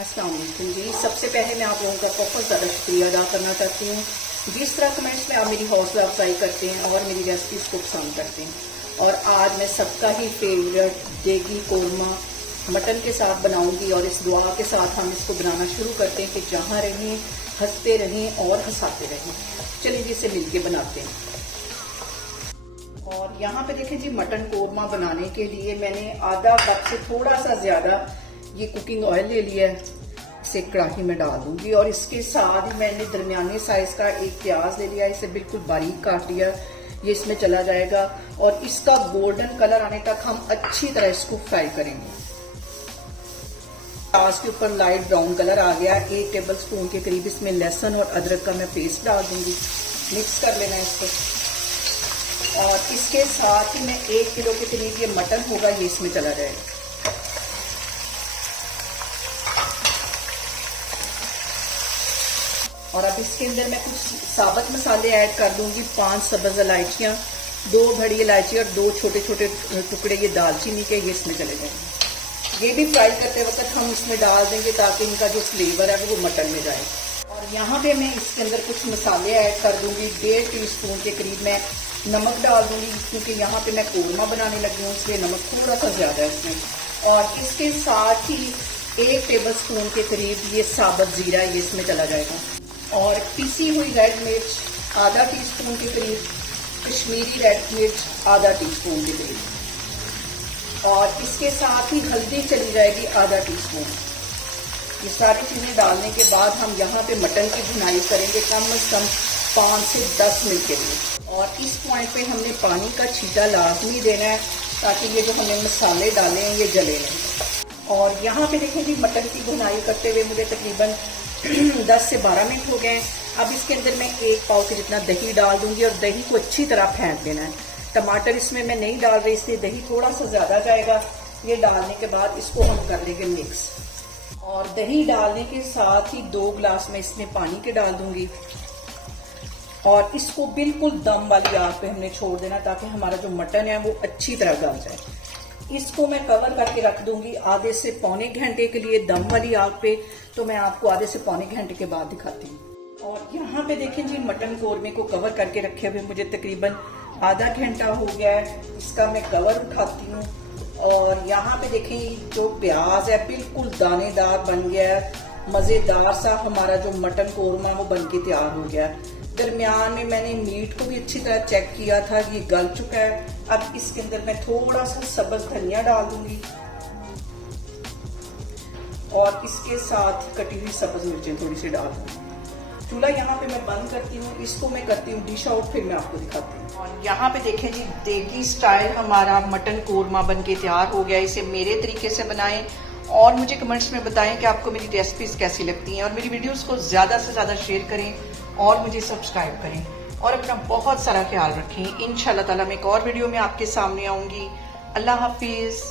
अस्सलाम वालेकुम जी। सबसे पहले मैं आप लोगों का बहुत ज़्यादा शुक्रिया अदा करना चाहती हूँ जिस तरह कमेंट्स में आप मेरी हौसला अफजाई करते हैं और मेरी रेसिपीज़ को पसंद करते हैं। और आज मैं सबका ही फेवरेट देगी कोरमा मटन के साथ बनाऊंगी और इस दुआ के साथ हम इसको बनाना शुरू करते हैं कि जहाँ रहें हंसते रहें और हंसाते रहें। चलिए जी इसे मिलके बनाते हैं। और यहाँ पे देखें जी मटन कोरमा बनाने के लिए मैंने आधा कप से थोड़ा सा ज़्यादा ये कुकिंग ऑयल ले लिया है, इसे कढ़ाई में डाल दूंगी। और इसके साथ ही मैंने दरमियाने साइज का एक प्याज ले लिया, इसे बिल्कुल बारीक काट लिया, ये इसमें चला जाएगा। और इसका गोल्डन कलर आने तक हम अच्छी तरह इसको फ्राई करेंगे। प्याज के ऊपर लाइट ब्राउन कलर आ गया। 1 टेबल स्पून के करीब इसमें लहसुन और अदरक का मैं पेस्ट डाल दूंगी, मिक्स कर लेना इसको। और इसके साथ ही मैं 1 किलो के करीब ये मटन होगा, ये इसमें चला जाएगा। और अब इसके अंदर मैं कुछ साबुत मसाले ऐड कर दूंगी। 5 सब्ज इलायचियाँ, 2 बड़ी इलायची और 2 छोटे छोटे टुकड़े ये दालचीनी के, ये इसमें चले जाएंगे। ये भी फ्राई करते वक्त हम इसमें डाल देंगे ताकि इनका जो फ्लेवर है वो मटन में जाए। और यहाँ पे मैं इसके अंदर कुछ मसाले ऐड कर दूंगी। 1.5 टीस्पून के करीब मैं नमक डाल दूंगी क्योंकि यहाँ पे मैं कोरमा बनाने लगी हूँ, इसलिए नमक थोड़ा सा ज़्यादा है इसमें। और इसके साथ ही 1 टेबल स्पून के करीब ये साबुत जीरा ये इसमें चला जाएगा। और पिसी हुई रेड मिर्च आधा टीस्पून के करीब, कश्मीरी रेड मिर्च आधा टीस्पून के करीब। और इसके साथ ही हल्दी चली जाएगी आधा टीस्पून। ये सारी चीज़ें डालने के बाद हम यहाँ पे मटन की भुनाई करेंगे कम से कम 5 से 10 मिनट के लिए। और इस पॉइंट पे हमने पानी का छींटा लाजमी देना है ताकि ये जो हमने मसाले डाले हैं ये जले नहीं। और यहाँ पे देखें जी मटन की भुनाई करते हुए मुझे तकरीबन 10 से 12 मिनट हो गए। अब इसके अंदर मैं 1 पाव के जितना दही डाल दूंगी और दही को अच्छी तरह फेंट देना है। टमाटर इसमें मैं नहीं डाल रही, इसलिए दही थोड़ा सा ज़्यादा जाएगा। ये डालने के बाद इसको हम कर लेंगे मिक्स। और दही डालने के साथ ही 2 गिलास में इसमें पानी के डाल दूंगी। और इसको बिल्कुल दम वाली आग पे हमने छोड़ देना ताकि हमारा जो मटन है वो अच्छी तरह गल जाए। इसको मैं कवर करके रख दूंगी आधे से पौने घंटे के लिए दम वाली आग पे। तो मैं आपको आधे से पौने घंटे के बाद दिखाती हूँ। और यहाँ पे देखें जी मटन कोरमे को कवर करके रखे हुए मुझे तकरीबन आधा घंटा हो गया है। इसका मैं कवर उठाती हूँ और यहाँ पे देखें जो प्याज है बिल्कुल दानेदार बन गया है। मजेदार सा हमारा जो मटन कोरमा वो बन के तैयार हो गया है। दरमियान में मैंने मीट को भी अच्छी तरह चेक किया था, ये गल चुका है। अब इसके अंदर मैं थोड़ा सा सब्ज धनिया डाल दूंगी और इसके साथ कटी हुई सब्ज मिर्चें थोड़ी सी डाल दूंगी। चूल्हा यहाँ पे मैं बंद करती हूँ, इसको मैं करती हूँ डिश आउट, फिर मैं आपको दिखाती हूँ। और यहाँ पे देखें जी देगी स्टाइल हमारा मटन कोरमा बन के तैयार हो गया। इसे मेरे तरीके से बनाएं और मुझे कमेंट्स में बताएं कि आपको मेरी रेसिपीज कैसी लगती हैं। और मेरी वीडियोस को ज़्यादा से ज़्यादा शेयर करें और मुझे सब्सक्राइब करें और अपना बहुत सारा ख्याल रखें। इंशाल्लाह ताला मैं एक और वीडियो में आपके सामने आऊँगी। अल्लाह हाफिज़।